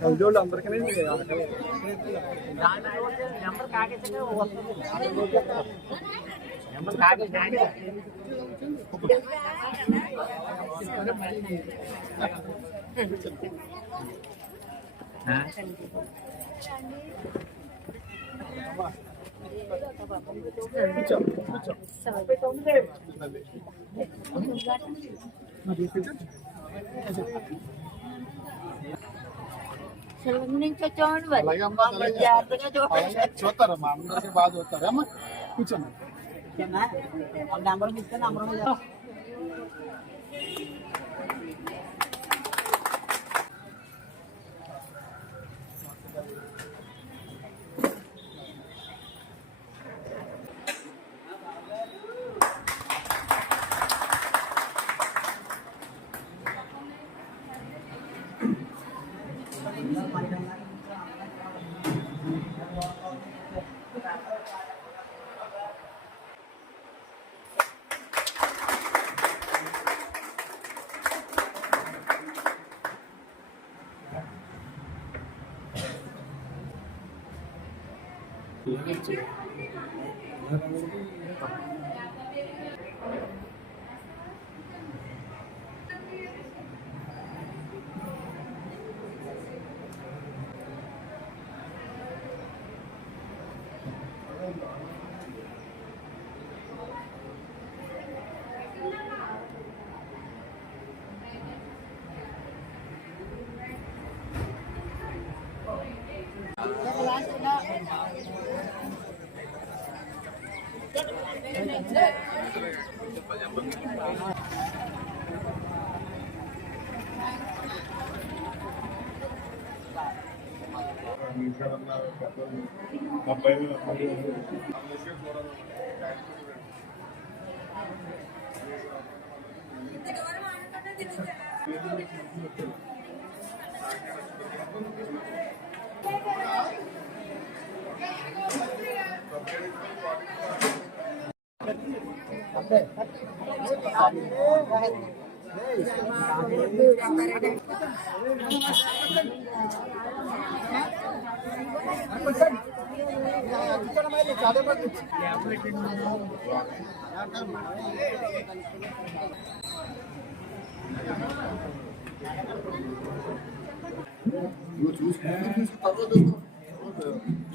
కవిజోళ్ళు అందరికీ చూస్తారమ్మా అందరికీ బాగా చూస్తారమ్మా కూర్చోండి నెంబర్ ఇస్తే నెంబర్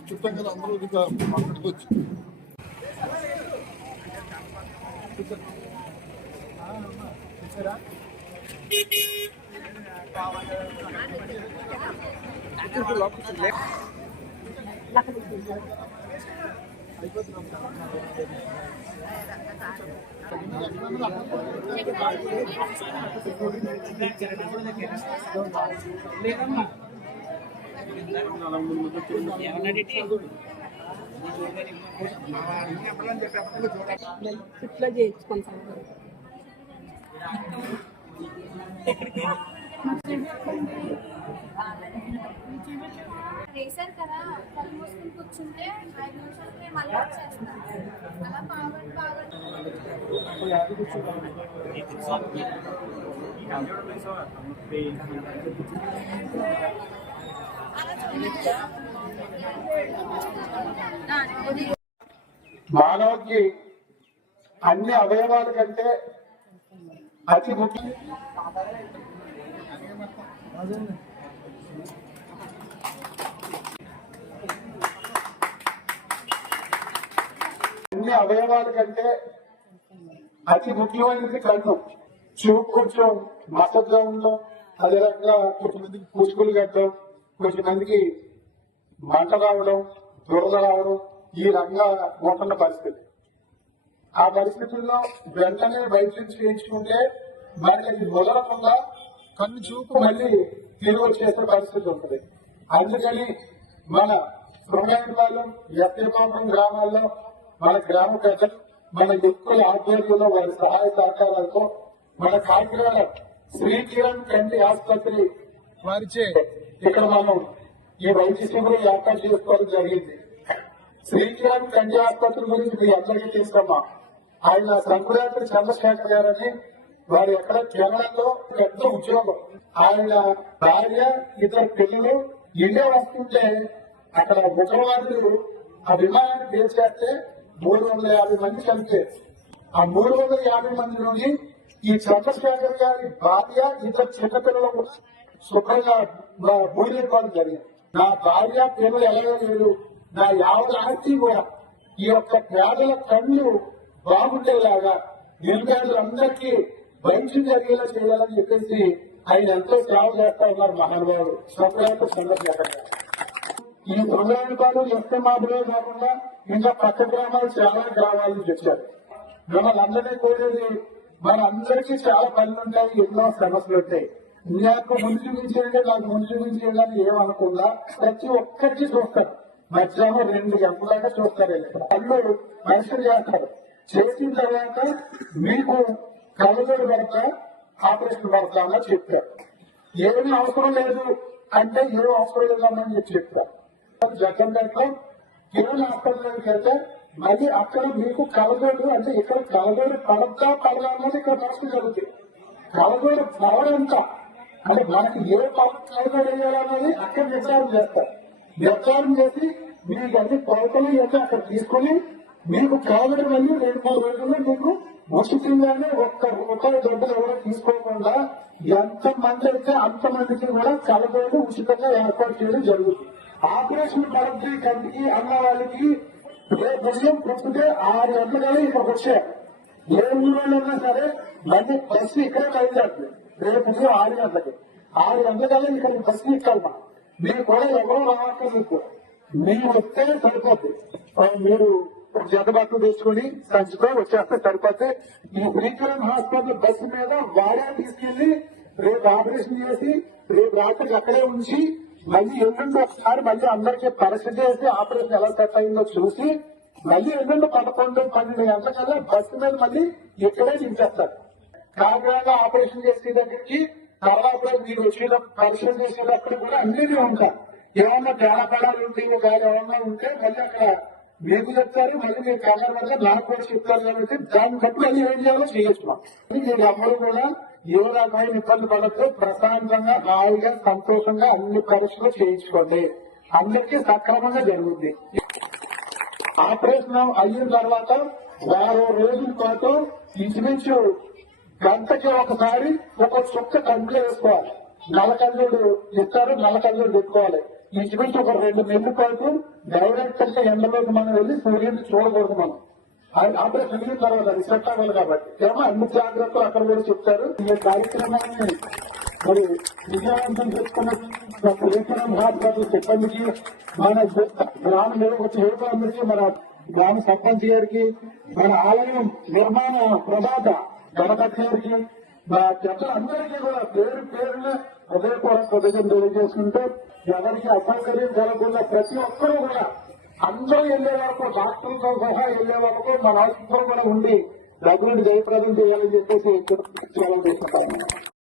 చుట్టం కదా అందరూ మాట్లాడుకోవచ్చు. ఇట్లా చేయించుకుంటాం వేసారు కదా కళ్ళు మూసుకుని కూర్చుంటే 5 నిమిషాలకి మళ్ళీ వచ్చేస్తాను అలా పావండి మానవుడికి అన్ని అవయవాల కంటే అతి ముఖ్యం అన్ని అవయవాల కంటే అతి ముఖ్యమైనది కన్ను. చూపు కొంచెం మసగ్గా ఉండడం, అదే రకంగా కొంతమందికి పుష్కులు కట్టడం, కొంతమందికి మంట రావడం, దురద రావడం ఈ రకంగా ఉంటున్న పరిస్థితి. ఆ పరిస్థితుల్లో వెంటనే వైద్యం చేయించుకుంటే మనకి అది మొదలకుండా కన్ను చూపు మళ్ళీ తిరిగి వచ్చేసే పరిస్థితి ఉంటుంది. అందుకని మన శృంగేపాలెం ఎత్తేపాలెం గ్రామాల్లో మన గ్రామ ప్రజలు మన వ్యక్తుల ఆధ్వర్యంలో వారి సహాయ సహకారాలతో మన కాకినాడ శ్రీకిరణ్ కంటి ఆసుపత్రి వారిచే ఇక్కడ మనం ఈ వైద్య శిబిరం ఏర్పాటు చేసుకోవడం జరిగింది. శ్రీకిరణ్ కంటి ఆసుపత్రి గురించి మీ అందరికీ తీసుకున్నాం. ఆయన సంకురాత్రి చంద్రశేఖర్ గారని వారు ఎక్కడ కేరళలో పెద్ద ఉద్యోగం. ఆయన భార్య ఇద్దరు పిల్లలు ఇండియా వస్తుంటే అక్కడ ఉగ్రవాదులు ఆ విమానాన్ని బేస్ చేస్తే 350 మంది చనిపోయారు. ఆ 350 మందిలోని ఈ చంద్రశేఖర్ గారి భార్య ఇద్దరు చిన్నపిల్లలు కూడా శుభ్రంగా బూడిపోవడం జరిగింది. నా భార్య పిల్లలు ఎలాగో లేరు, నా యావత్ ఆస్తి కూడా ఈ యొక్క పేదల కళ్ళు బాగుండేలాగా నిరుపేదలందరికీ వైద్యం జరిగేలా చేయాలని చెప్పేసి ఆయన ఎంతో సేవ చేస్తా ఉన్నారు మహానుభావుడు స్వప్రయాత చంద్రశేఖర్ గారు. ఈ దొంగపాలు ఎస్తమాబులే కాకుండా ఇంకా పక్క గ్రామాలు చాలా గ్రామాల నుంచి వచ్చారు. మిమ్మల్ని అందరినీ కోరేది మన అందరికీ చాలా పనులు ఉంటాయి, ఎన్నో సమస్యలు ఉంటాయి. నాకు ముందు చూపించేయండి, నాకు ముందు చూపించేయండి అని ఏమనకుండా ప్రతి ఒక్కరికి చూస్తారు. మధ్యాహ్నం 2 గంటల దాకా చూస్తారు. పనులు మనుషులు చేస్తారు. చేసిన తర్వాత మీకు కలజోడు పడతా ఆపరేషన్ పడతామని చెప్తారు. ఏమీ అవసరం లేదు అంటే ఏం అవసరం లేదమ్మని చెప్తారు. జగన్లో కిరణ్ హాస్పిటల్కి వెళ్తే మళ్ళీ అక్కడ మీకు కలజోడు అంటే ఇక్కడ కలజోడు పడతా పడదా అన్నది ఇక్కడ పరిస్థితి జరుగుతుంది. కలజోడు పడడంతా అంటే మనకి ఏ కలజోడు వేయాలన్నది అక్కడ నిర్ధారణ చేస్తారు. నిర్ధారణ చేసి మీకు అన్ని కొలతలు అయితే అక్కడ తీసుకుని మీకు కలజోడు మళ్ళీ 2-3 రోజుల్లో మీకు ఉచితంగానే ఒక్క రూపాయి డబ్బులు ఎవరో తీసుకోకుండా ఎంత మంది అయితే అంతమందికి కూడా కలజోడు ఉచితంగా ఏర్పాటు చేయడం జరుగుతుంది. ఆపరేషన్ పడద్ది కంటికి అన్న వాళ్ళకి రేపు ఉదయం పుట్టుకుంటే 6 గంటలకల్లా ఇక్కడికి వచ్చారు. ఏ ఊళ్ళో సరే మళ్ళీ బస్సు ఇక్కడే బయలుదేరుతుంది. రేపు ఉదయం 6 గంటలకి 6 గంటలకల్లా ఇక్కడికి బస్సు ఎక్కాలమ్మా. మీరు కూడా ఎవరో రావట్లేదు కూడా మీరు వస్తే సరిపోద్ది. మీరు జత బట్టలు తెచ్చుకుని సంచితో వచ్చేస్తే సరిపోతే ఈ శ్రీకరణ్ హాస్పిటల్ బస్సు మీద వాడే తీసుకెళ్లి రేపు ఆపరేషన్ చేసి రేపు రాత్రికి అక్కడే ఉంచి మళ్ళీ ఎల్లుండి ఒకసారి మళ్ళీ అందరికీ పరీక్ష చేసి ఆపరేషన్ ఎలా సెట్ అయిందో చూసి మళ్ళీ ఎల్లుండి 11-12 గంటలకల్లా బస్సు మీద మళ్ళీ ఇక్కడే దించేస్తారు. కాకినాడ ఆపరేషన్ చేసే దగ్గరికి తర్వాత మీరు వచ్చేట పరీక్ష చేసేటప్పుడు కూడా అన్నిటి ఉంటారు. ఏమన్నా తేడాపడాలు ఉంటే కానీ ఏమన్నా ఉంటే మళ్ళీ అక్కడ మీకు చెప్తారు. మళ్ళీ మీరు కంగారు వల్ల నాకు కూడా చెప్తారు కాబట్టి దాన్ని బట్టి మళ్ళీ ఏం చేయాలో చేయొచ్చు. మీరు అందరూ కూడా ఏ రకమైన ఇబ్బంది పడద్దు, ప్రశాంతంగా హాయిగా సంతోషంగా అన్ని పరీక్షలు చేయించుకోండి. అందరికీ సక్రమంగా జరుగుతుంది. ఆపరేషన్ అయిన తర్వాత 10 రోజుల పాటు ఇంచుమించు గంటకి ఒకసారి ఒక చుక్క కంట్లో వేసుకోవాలి. నల్లకల్లుడు ఇస్తారు, నల్లకల్లుడు పెట్టుకోవాలి. ఇంచుమించు ఒక 2 నెలల పాటు డైరెక్ట్ గా ఎండలోకి మనం వెళ్ళి సూర్యుడిని చూడకూడదు. మనం ఆపరేషన్ అయిన తర్వాత అది సెట్ అవ్వాలి కాబట్టి ఏమో అన్ని జాగ్రత్తలు అక్కడ కూడా చెప్తారు. ఈ కార్యక్రమాన్ని మరి విజయవంతం చేసుకున్న శ్రీకరణ్ హాస్పిటల్ సిబ్బందికి, మన గ్రామ నిర్వాహకులందరికీ, మన గ్రామ సర్పంచ్ గారికి, మన ఆలయం నిర్మాణ ప్రదాత గణపతి గారికి, మా అందరికీ కూడా పేరు పేరున హృదయపూర్వక కృతజ్ఞతలు తెలియజేసుకుంటూ ఎవరికి అసౌకర్యం జరగకుండా ప్రతి ఒక్కరూ కూడా అందరూ వెళ్లే వరకు డాక్టర్లతో సహా వెళ్లే వరకు మన హాస్పిటల్ కూడా ఉండి దగ్గరుండి జయప్రదం చేయాలని చెప్పేసి తీసుకుంటాను.